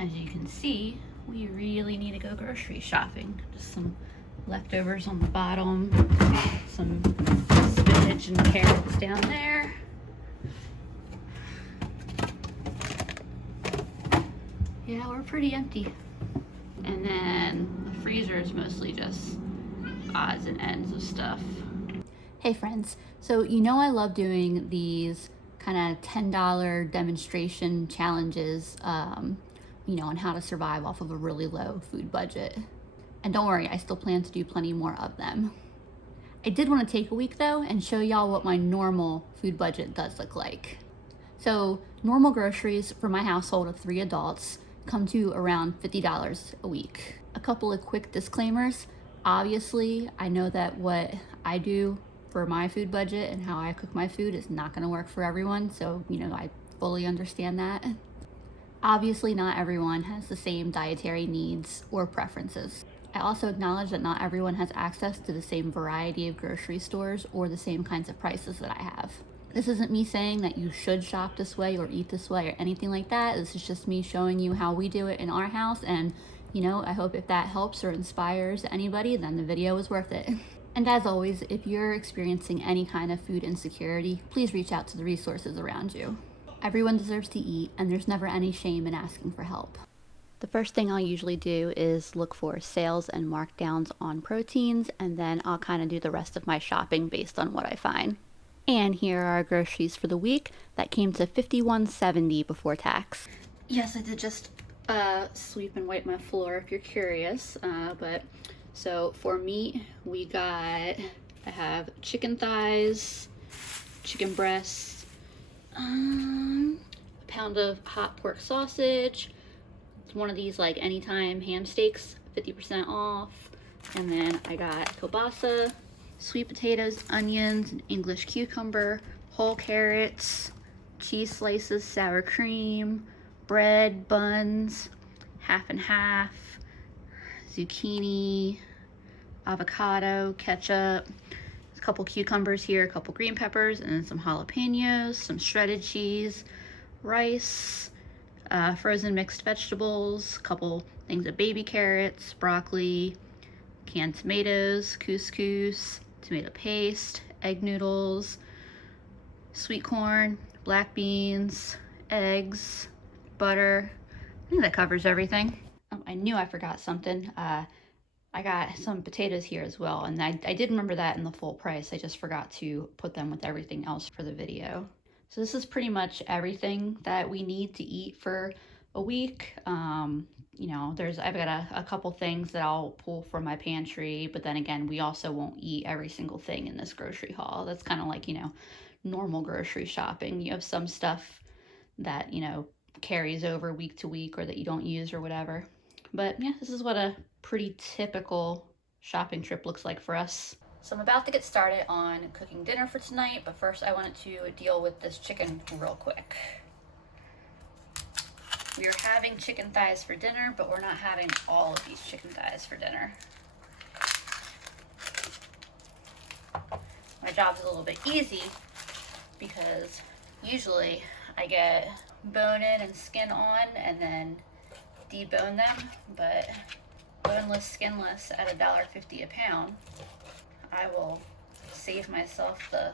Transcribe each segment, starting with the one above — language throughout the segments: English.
As you can see, we really need to go grocery shopping. Just some leftovers on the bottom, some spinach and carrots down there. Yeah, we're pretty empty. And then the freezer is mostly just odds and ends of stuff. Hey friends, so you know I love doing these kind of $10 demonstration challenges, on how to survive off of a really low food budget. And don't worry, I still plan to do plenty more of them. I did want to take a week though and show y'all what my normal food budget does look like. So normal groceries for my household of 3 adults come to around $50 a week. A couple of quick disclaimers. Obviously, I know that what I do for my food budget and how I cook my food is not going to work for everyone, so I fully understand that. Obviously, not everyone has the same dietary needs or preferences. I also acknowledge that not everyone has access to the same variety of grocery stores or the same kinds of prices that I have. This isn't me saying that you should shop this way or eat this way or anything like that. This is just me showing you how we do it in our house, and I hope if that helps or inspires anybody, then the video is worth it. And as always, if you're experiencing any kind of food insecurity, please reach out to the resources around you. Everyone deserves to eat, and there's never any shame in asking for help. The first thing I'll usually do is look for sales and markdowns on proteins, and then I'll kind of do the rest of my shopping based on what I find. And here are our groceries for the week. That came to $51.70 before tax. Yes, I did just sweep and wipe my floor if you're curious. So for meat, I have chicken thighs, chicken breasts, a pound of hot pork sausage, one of these like anytime ham steaks, 50% off, and then I got kielbasa, sweet potatoes, onions, an English cucumber, whole carrots, cheese slices, sour cream, bread, buns, half and half, zucchini, avocado, ketchup, a couple cucumbers here, a couple green peppers, and then some jalapenos, some shredded cheese, rice, frozen mixed vegetables, a couple things of baby carrots, broccoli, canned tomatoes, couscous, tomato paste, egg noodles, sweet corn, black beans, eggs, butter. I think that covers everything. Oh, I knew I forgot something. I got some potatoes here as well, and I did remember that in the full price. I just forgot to put them with everything else for the video. So this is pretty much everything that we need to eat for a week. I've got a couple things that I'll pull from my pantry, but then again, we also won't eat every single thing in this grocery haul. That's kind of like, normal grocery shopping. You have some stuff that, carries over week to week or that you don't use or whatever. But yeah, this is what a pretty typical shopping trip looks like for us. So I'm about to get started on cooking dinner for tonight, but first I wanted to deal with this chicken real quick. We are having chicken thighs for dinner, but we're not having all of these chicken thighs for dinner. My job is a little bit easy because usually I get bone in and skin on and then debone them, but boneless, skinless at $1.50 a pound, I will save myself the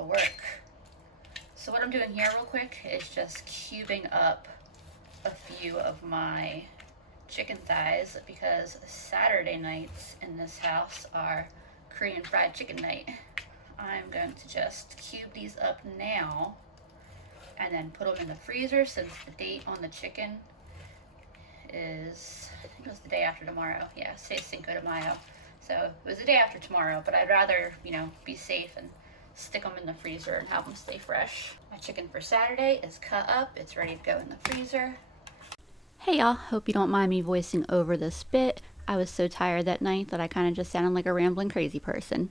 work. So what I'm doing here real quick is just cubing up a few of my chicken thighs because Saturday nights in this house are Korean fried chicken night. I'm going to just cube these up now and then put them in the freezer since the date on the chicken is, I think it was the day after tomorrow. Yeah, say Cinco de Mayo. So it was the day after tomorrow, but I'd rather, be safe and stick them in the freezer and have them stay fresh. My chicken for Saturday is cut up. It's ready to go in the freezer. Hey y'all, hope you don't mind me voicing over this bit. I was so tired that night that I kind of just sounded like a rambling crazy person.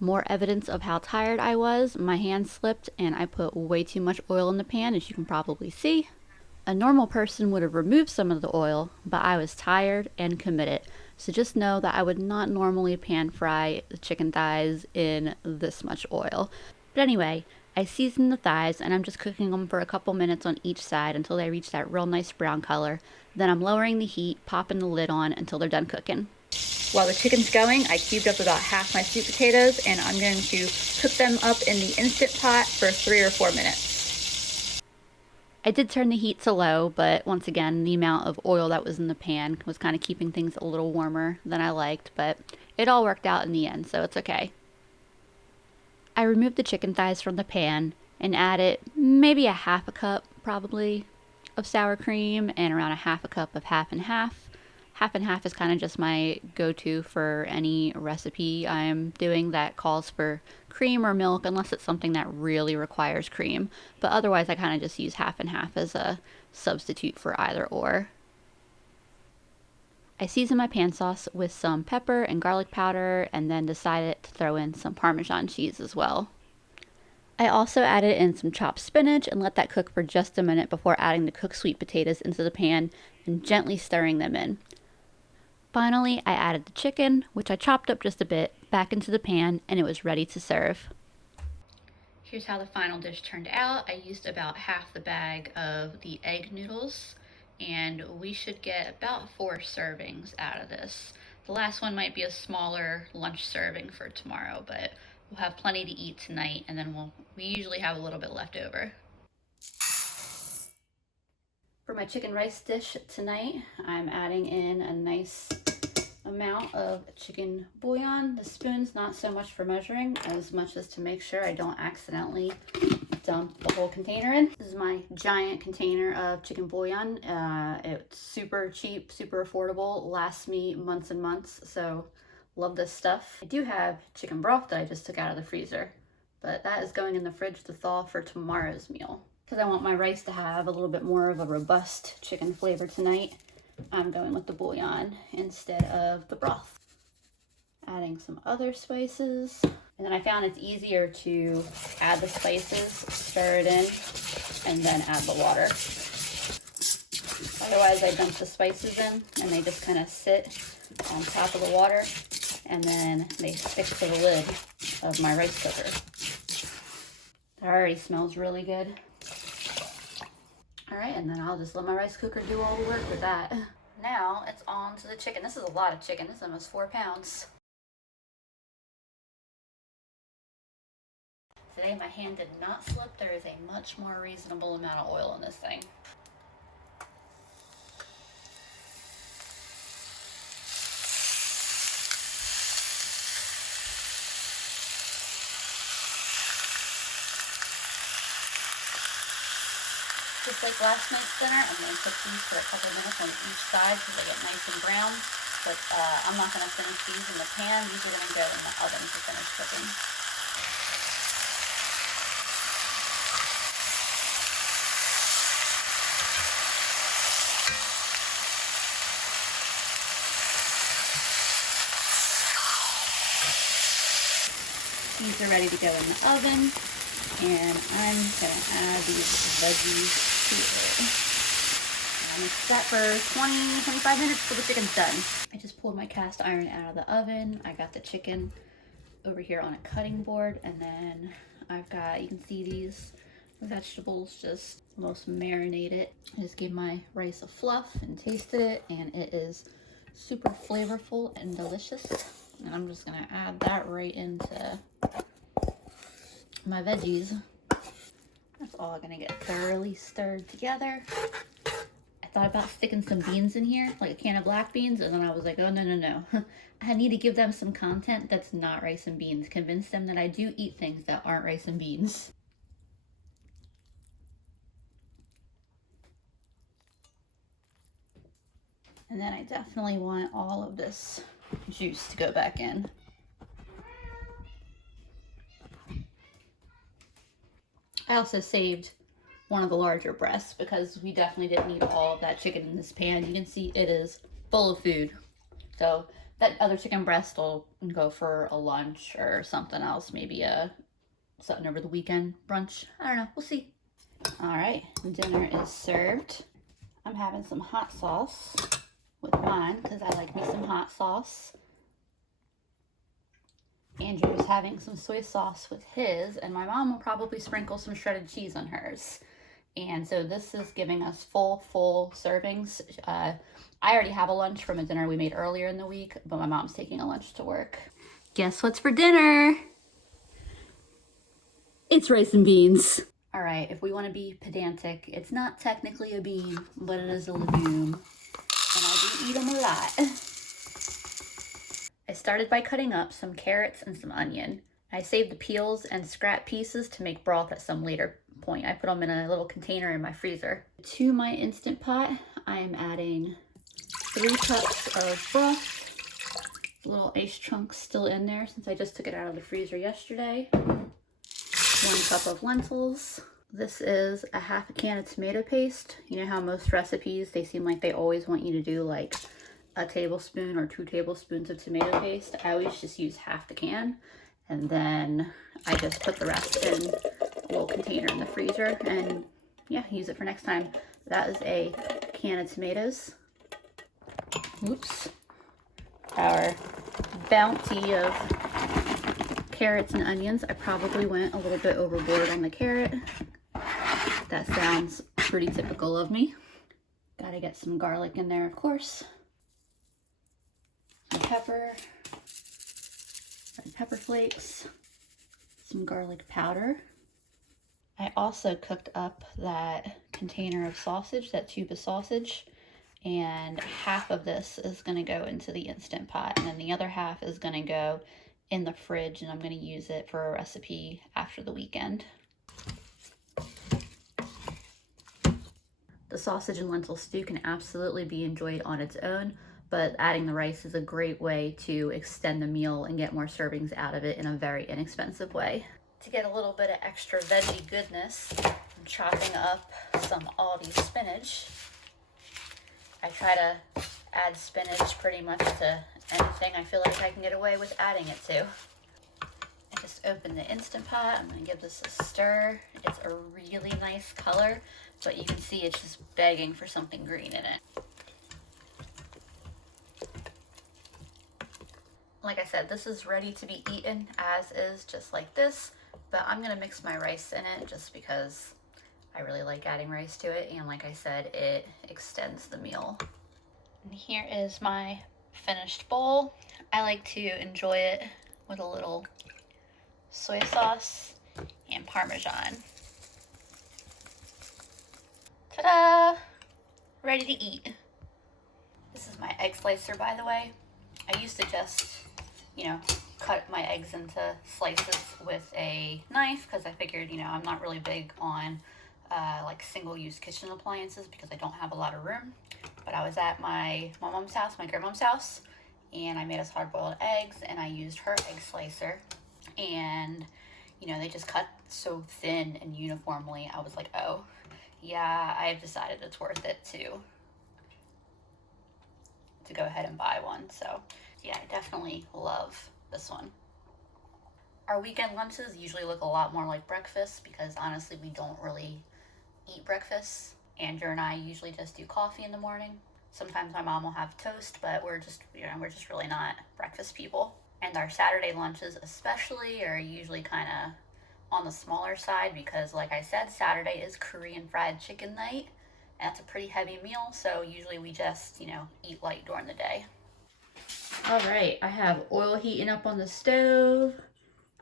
More evidence of how tired I was, my hand slipped and I put way too much oil in the pan, as you can probably see. A normal person would have removed some of the oil, but I was tired and committed. So just know that I would not normally pan fry the chicken thighs in this much oil. But anyway, I seasoned the thighs and I'm just cooking them for a couple minutes on each side until they reach that real nice brown color. Then I'm lowering the heat, popping the lid on until they're done cooking. While the chicken's going, I cubed up about half my sweet potatoes and I'm going to cook them up in the Instant Pot for 3 or 4 minutes. I did turn the heat to low, but once again, the amount of oil that was in the pan was kind of keeping things a little warmer than I liked, but it all worked out in the end, so it's okay. I removed the chicken thighs from the pan and added maybe a half a cup, probably, of sour cream and around a half a cup of half and half. Half and half is kind of just my go-to for any recipe I'm doing that calls for cream or milk, unless it's something that really requires cream. But otherwise, I kind of just use half and half as a substitute for either or. I seasoned my pan sauce with some pepper and garlic powder and then decided to throw in some Parmesan cheese as well. I also added in some chopped spinach and let that cook for just a minute before adding the cooked sweet potatoes into the pan and gently stirring them in. Finally, I added the chicken, which I chopped up just a bit, back into the pan and it was ready to serve. Here's how the final dish turned out. I used about half the bag of the egg noodles and we should get about 4 servings out of this. The last one might be a smaller lunch serving for tomorrow, but we'll have plenty to eat tonight and then we usually have a little bit left over. For my chicken rice dish tonight, I'm adding in a nice amount of chicken bouillon. The spoon's not so much for measuring as much as to make sure I don't accidentally dump the whole container in. This is my giant container of chicken bouillon. It's super cheap, super affordable, lasts me months and months, so love this stuff. I do have chicken broth that I just took out of the freezer, but that is going in the fridge to thaw for tomorrow's meal. Because I want my rice to have a little bit more of a robust chicken flavor tonight, I'm going with the bouillon instead of the broth. Adding some other spices. And then I found it's easier to add the spices, stir it in, and then add the water. Otherwise I dump the spices in and they just kind of sit on top of the water and then they stick to the lid of my rice cooker. It already smells really good. All right, and then I'll just let my rice cooker do all the work with that. Now it's on to the chicken. This is a lot of chicken. This is almost 4 pounds. Today my hand did not slip. There is a much more reasonable amount of oil in this thing. Just like last night's dinner, I'm going to cook these for a couple minutes on each side so they get nice and brown. But I'm not going to finish these in the pan. These are going to go in the oven to finish cooking. These are ready to go in the oven, and I'm going to add these veggies to it. I'm going to set for 20-25 minutes till the chicken's done. I just pulled my cast iron out of the oven. I got the chicken over here on a cutting board, and then I've got, you can see these vegetables just almost marinated. I just gave my rice a fluff and tasted it, and it is super flavorful and delicious. And I'm just gonna add that right into my veggies. That's all gonna get thoroughly stirred together. I thought about sticking some beans in here, like a can of black beans, and then I was like, oh, no. I need to give them some content that's not rice and beans. Convince them that I do eat things that aren't rice and beans. And then I definitely want all of this juice to go back in. I also saved one of the larger breasts because we definitely didn't need all of that chicken in this pan. You can see it is full of food. So that other chicken breast will go for a lunch or something else, maybe something over the weekend brunch. I don't know, we'll see. All right, dinner is served. I'm having some hot sauce with mine because I like me some hot sauce. Andrew is having some soy sauce with his, and my mom will probably sprinkle some shredded cheese on hers. And so this is giving us full servings. I already have a lunch from a dinner we made earlier in the week, but my mom's taking a lunch to work. Guess what's for dinner? It's rice and beans. All right, if we want to be pedantic, it's not technically a bean, but it is a legume, and I do eat them a lot. I started by cutting up some carrots and some onion. I saved the peels and scrap pieces to make broth at some later point. I put them in a little container in my freezer. To my Instant Pot, I am adding 3 cups of broth. Little ice chunks still in there since I just took it out of the freezer yesterday. 1 cup of lentils. This is a half a can of tomato paste. You know how most recipes, they seem like they always want you to do like a tablespoon or 2 tablespoons of tomato paste. I always just use half the can, and then I just put the rest in a little container in the freezer and yeah, use it for next time. That is a can of tomatoes. Oops. Our bounty of carrots and onions. I probably went a little bit overboard on the carrot. That sounds pretty typical of me. Gotta get some garlic in there, of course. Some pepper, red pepper flakes, some garlic powder. I also cooked up that container of sausage, that tube of sausage, and half of this is gonna go into the Instant Pot, and then the other half is gonna go in the fridge, and I'm gonna use it for a recipe after the weekend. The sausage and lentil stew can absolutely be enjoyed on its own, but adding the rice is a great way to extend the meal and get more servings out of it in a very inexpensive way. To get a little bit of extra veggie goodness, I'm chopping up some Aldi spinach. I try to add spinach pretty much to anything I feel like I can get away with adding it to. I just opened the Instant Pot. I'm gonna give this a stir. It's a really nice color, but you can see it's just begging for something green in it. Like I said, this is ready to be eaten as is, just like this, but I'm gonna mix my rice in it just because I really like adding rice to it, and like I said, it extends the meal. And here is my finished bowl. I like to enjoy it with a little soy sauce and Parmesan. Ta-da! Ready to eat. This is my egg slicer, by the way. I used to just, cut my eggs into slices with a knife because I figured, I'm not really big on like single-use kitchen appliances because I don't have a lot of room. But I was at my mom's house, my grandmom's house, and I made us hard-boiled eggs, and I used her egg slicer, and they just cut so thin and uniformly. I was like, oh yeah, I've decided it's worth it to go ahead and buy one. So yeah, I definitely love this one. Our weekend lunches usually look a lot more like breakfast because honestly we don't really eat breakfast. Andrew and I usually just do coffee in the morning. Sometimes my mom will have toast, but we're just really not breakfast people. And our Saturday lunches especially are usually kind of on the smaller side because, like I said, Saturday is Korean fried chicken night, and that's a pretty heavy meal, so usually we just, eat light during the day. All right, I have oil heating up on the stove.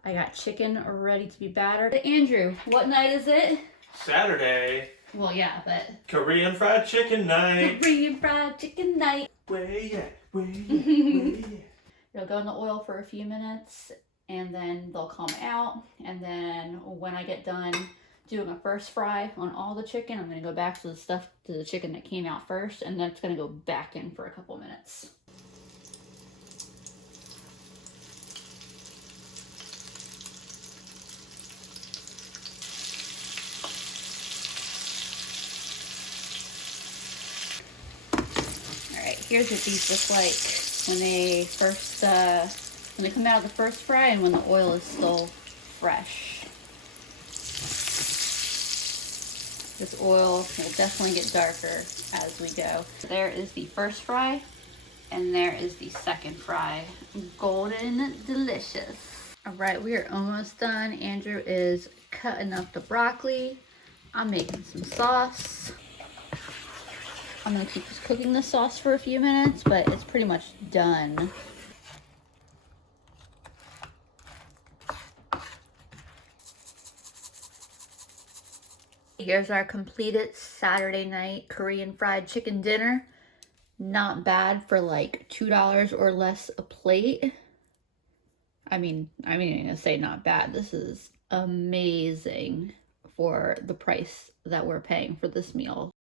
I got chicken ready to be battered. Andrew, what night is it? Saturday. Well, yeah, but... Korean fried chicken night. Korean fried chicken night. Where at? Where at? It'll go in the oil for a few minutes, and then they'll come out. And then when I get done doing a first fry on all the chicken, I'm going to go back to the chicken that came out first, and then it's going to go back in for a couple minutes. Here's what these look like when they come out of the first fry and when the oil is still fresh. This oil will definitely get darker as we go. There is the first fry, and there is the second fry. Golden delicious. All right, we are almost done. Andrew is cutting up the broccoli. I'm making some sauce. I'm gonna keep just cooking the sauce for a few minutes, but it's pretty much done. Here's our completed Saturday night Korean fried chicken dinner. Not bad for like $2 or less a plate. I mean, I'm even gonna say not bad. This is amazing for the price that we're paying for this meal.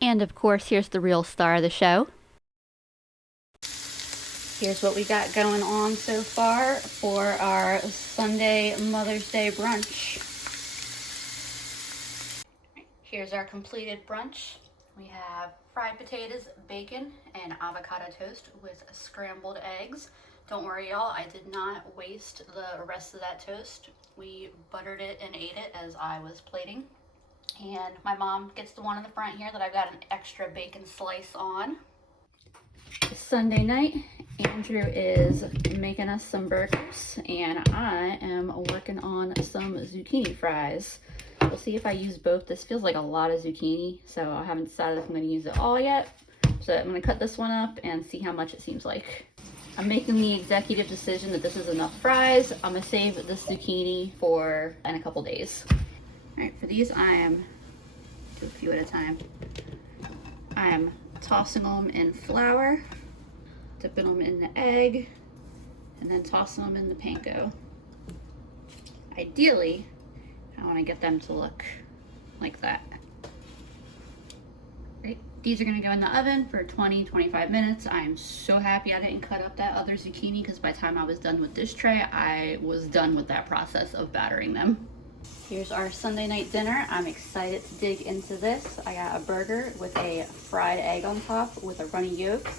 And of course, here's the real star of the show. Here's what we got going on so far for our Sunday Mother's Day brunch. Here's our completed brunch. We have fried potatoes, bacon, and avocado toast with scrambled eggs. Don't worry, y'all, I did not waste the rest of that toast. We buttered it and ate it as I was plating. And my mom gets the one in the front here that I've got an extra bacon slice on. Sunday night, Andrew is making us some burgers, and I am working on some zucchini fries. We'll see if I use both. This feels like a lot of zucchini, so I haven't decided if I'm going to use it all yet. So I'm going to cut this one up and see how much it seems like. I'm making the executive decision that this is enough fries. I'm going to save this zucchini for in a couple days. All right, for these I am, do a few at a time. I am tossing them in flour, dipping them in the egg, and then tossing them in the panko. Ideally, I want to get them to look like that. Right, these are going to go in the oven for 20-25 minutes. I am so happy I didn't cut up that other zucchini because by the time I was done with this tray, I was done with that process of battering them. Here's our Sunday night dinner. I'm excited to dig into this. I got a burger with a fried egg on top with a runny yolk.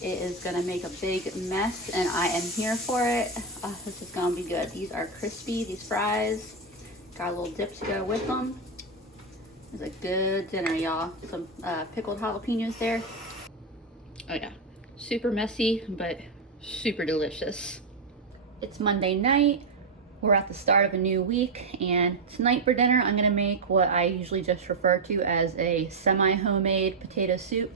It is gonna make a big mess and I am here for it. Oh, this is gonna be good. These are crispy, these fries. Got a little dip to go with them. It's a good dinner, y'all. Some pickled jalapenos there. Oh yeah, super messy, but super delicious. It's Monday night. We're at the start of a new week, and tonight for dinner, I'm gonna make what I usually just refer to as a semi-homemade potato soup.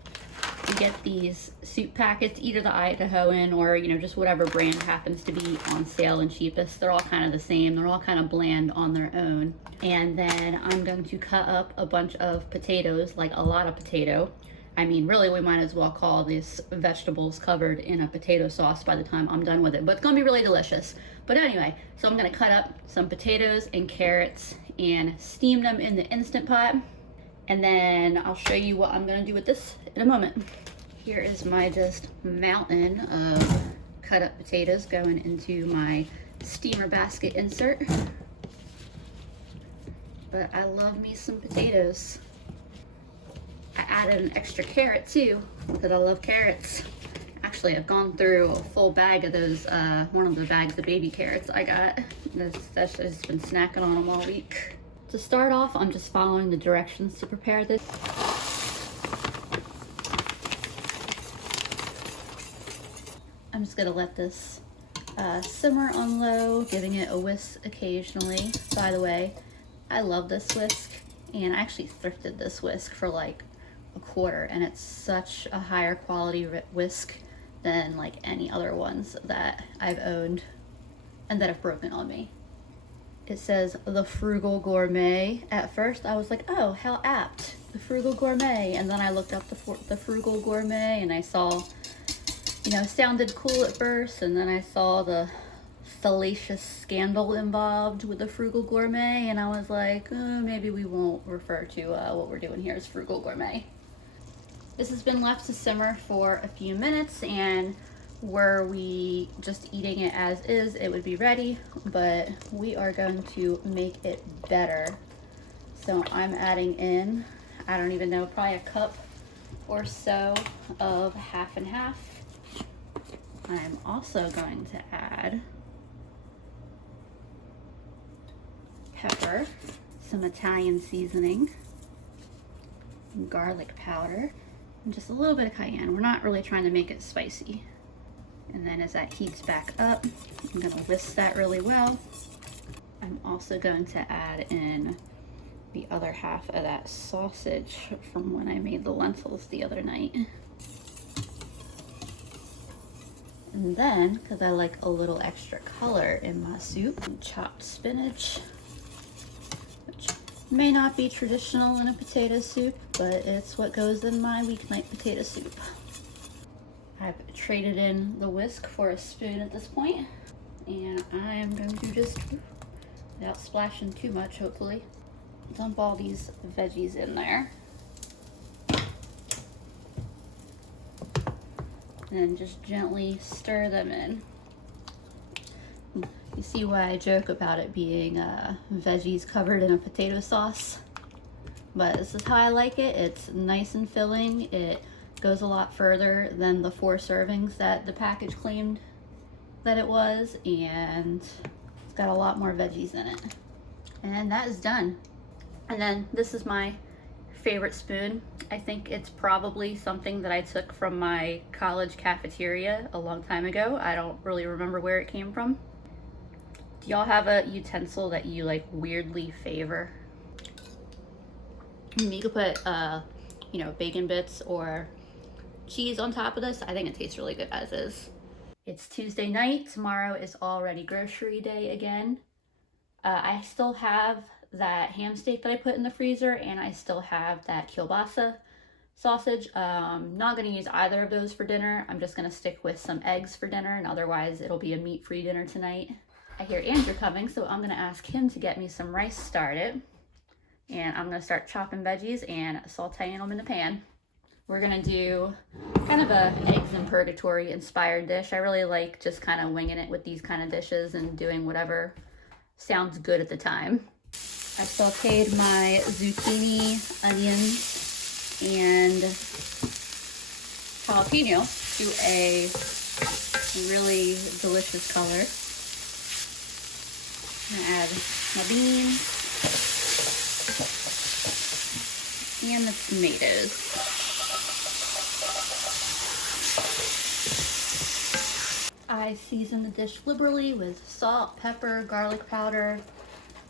You get these soup packets, either the Idahoan or, just whatever brand happens to be on sale and cheapest. They're all kind of the same. They're all kind of bland on their own. And then I'm going to cut up a bunch of potatoes, like a lot of potato. I mean, really, we might as well call these vegetables covered in a potato sauce by the time I'm done with it, but it's gonna be really delicious. But anyway, so I'm gonna cut up some potatoes and carrots and steam them in the Instant Pot. And then I'll show you what I'm gonna do with this in a moment. Here is my just mountain of cut up potatoes going into my steamer basket insert. But I love me some potatoes. I added an extra carrot too, because I love carrots. Actually, I've gone through a full bag of those, one of the bags of baby carrots I got. That's just been snacking on them all week. To start off, I'm just following the directions to prepare this. I'm just gonna let this simmer on low, giving it a whisk occasionally. By the way, I love this whisk, and I actually thrifted this whisk for like $1, and it's such a higher quality whisk than like any other ones that I've owned and that have broken on me. It says the Frugal Gourmet. At first I was like, oh, how apt, the Frugal Gourmet. And then I looked up the Frugal Gourmet and I saw, it sounded cool at first, and then I saw the salacious scandal involved with the Frugal Gourmet, and I was like, maybe we won't refer to what we're doing here as Frugal Gourmet. This has been left to simmer for a few minutes, and were we just eating it as is, it would be ready, but we are going to make it better. So I'm adding in, I don't even know, probably a cup or so of half and half. I'm also going to add pepper, some Italian seasoning, and garlic powder, and just a little bit of cayenne. We're not really trying to make it spicy. And then as that heats back up, I'm gonna whisk that really well. I'm also going to add in the other half of that sausage from when I made the lentils the other night. And then, because I like a little extra color in my soup, chopped spinach, which may not be traditional in a potato soup, but it's what goes in my weeknight potato soup. I've traded in the whisk for a spoon at this point, and I am going to just, without splashing too much hopefully, dump all these veggies in there. And just gently stir them in. You see why I joke about it being veggies covered in a potato sauce, but this is how I like it. It's nice and filling. It goes a lot further than the 4 servings that the package claimed that it was, and it's got a lot more veggies in it. And that is done. And then this is my favorite spoon. I think it's probably something that I took from my college cafeteria a long time ago. I don't really remember where it came from. Do y'all have a utensil that you like weirdly favor? You could put you know, bacon bits or cheese on top of this. I think it tastes really good as is. It's Tuesday night. Tomorrow is already grocery day again. I still have that ham steak that I put in the freezer, and I still have that kielbasa sausage. Not gonna use either of those for dinner. I'm just gonna stick with some eggs for dinner, and otherwise it'll be a meat-free dinner tonight. I hear Andrew coming, so I'm gonna ask him to get me some rice started. And I'm gonna start chopping veggies and sauteing them in the pan. We're gonna do kind of a eggs in purgatory inspired dish. I really like just kind of winging it with these kind of dishes and doing whatever sounds good at the time. I sauteed my zucchini, onions, and jalapeno to a really delicious color. I'm gonna add my beans and the tomatoes. I season the dish liberally with salt, pepper, garlic powder,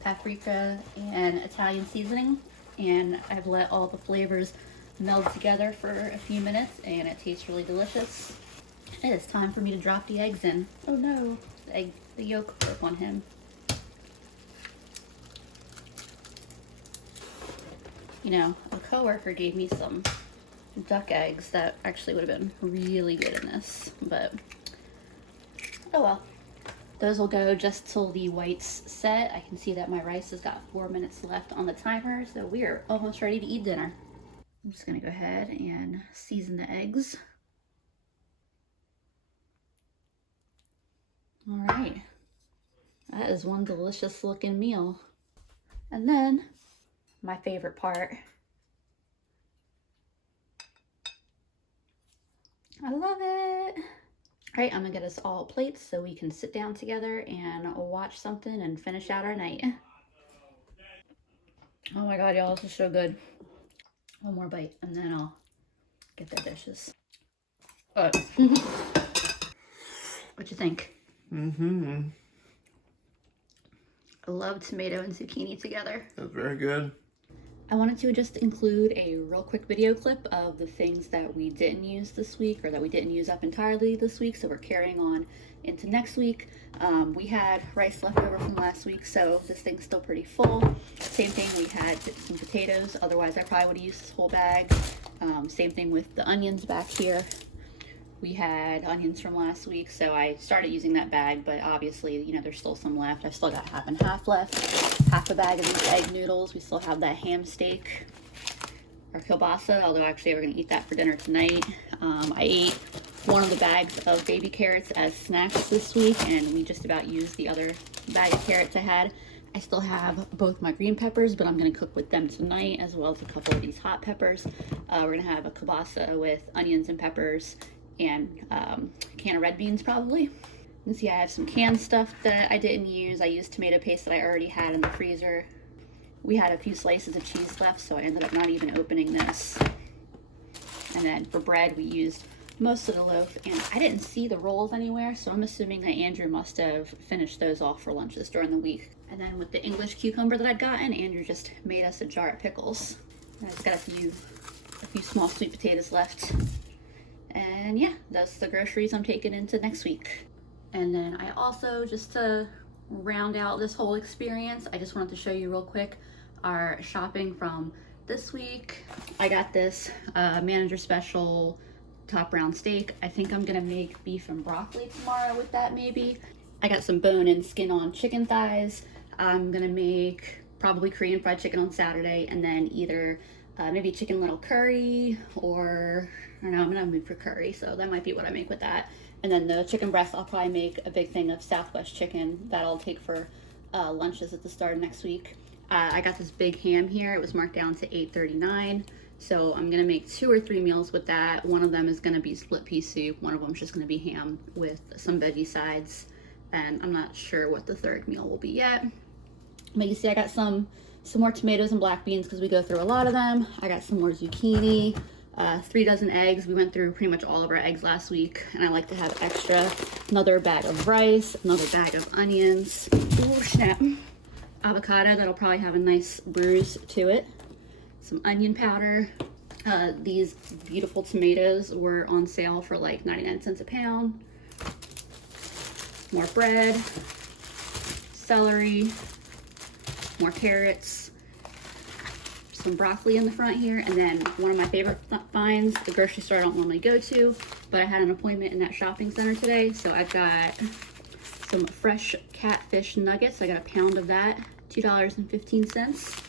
paprika, and Italian seasoning, and I've let all the flavors meld together for a few minutes, and it tastes really delicious. It is time for me to drop the eggs in. Oh no, the yolk broke on him. You know, a coworker gave me some duck eggs that actually would have been really good in this, but oh well. Those will go just till the whites set. I can see that my rice has got 4 minutes left on the timer, so we are almost ready to eat dinner. I'm just gonna go ahead and season the eggs. All right, that is one delicious looking meal. And then my favorite part. I love it. All right, I'm gonna get us all plates so we can sit down together and watch something and finish out our night. Oh my God, y'all, this is so good. One more bite and then I'll get the dishes. What you think? Mm-hmm. I love tomato and zucchini together. That's very good. I wanted to just include a real quick video clip of the things that we didn't use this week, or that we didn't use up entirely this week, so we're carrying on into next week. We had rice left over from last week, so this thing's still pretty full. Same thing, we had some potatoes, otherwise I probably would have used this whole bag. Same thing with the onions back here. We had onions from last week, so I started using that bag, but obviously, you know, there's still some left. I've still got half and half left. Half a bag of these egg noodles. We still have that ham steak, or kielbasa, although actually we're gonna eat that for dinner tonight. I ate one of the bags of baby carrots as snacks this week, and we just about used the other bag of carrots I had. I still have both my green peppers, but I'm gonna cook with them tonight, as well as a couple of these hot peppers. We're gonna have a kielbasa with onions and peppers, and a can of red beans probably. You can see I have some canned stuff that I didn't use. I used tomato paste that I already had in the freezer. We had a few slices of cheese left, so I ended up not even opening this. And then for bread, we used most of the loaf, and I didn't see the rolls anywhere, so I'm assuming that Andrew must have finished those off for lunches during the week. And then with the English cucumber that I'd gotten, Andrew just made us a jar of pickles. And I've got a few small sweet potatoes left. And yeah, that's the groceries I'm taking into next week. And then I also, just to round out this whole experience, I just wanted to show you real quick our shopping from this week. I got this manager special top round steak. I think I'm gonna make beef and broccoli tomorrow with that maybe. I got some bone and skin on chicken thighs. I'm gonna make probably Korean fried chicken on Saturday, and then either maybe chicken little curry, or I don't know, I'm gonna move for curry, so that might be what I make with that. And then the chicken breast, I'll probably make a big thing of Southwest chicken that I'll take for lunches at the start of next week. I got this big ham here. It was marked down to $8.39. So I'm gonna make 2 or 3 meals with that. One of them is gonna be split pea soup. One of them is just gonna be ham with some veggie sides. And I'm not sure what the third meal will be yet. But you see I got some more tomatoes and black beans because we go through a lot of them. I got some more zucchini, 3 dozen eggs. We went through pretty much all of our eggs last week, and I like to have extra. Another bag of rice, another bag of onions. Ooh, snap. Avocado that'll probably have a nice bruise to it. Some onion powder. These beautiful tomatoes were on sale for like 99 cents a pound. More bread, celery, more carrots, some broccoli in the front here, and then one of my favorite finds, the grocery store I don't normally go to, but I had an appointment in that shopping center today, so I've got some fresh catfish nuggets. I got a pound of that, $2.15.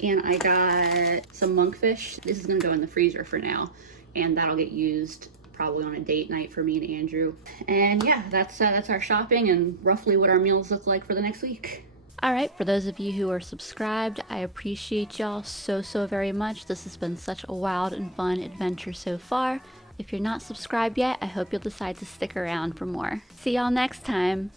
And I got some monkfish. This is gonna go in the freezer for now, and that'll get used probably on a date night for me and Andrew. And yeah, that's our shopping and roughly what our meals look like for the next week. All right, for those of you who are subscribed, I appreciate y'all so very much. This has been such a wild and fun adventure so far. If you're not subscribed yet, I hope you'll decide to stick around for more. See y'all next time.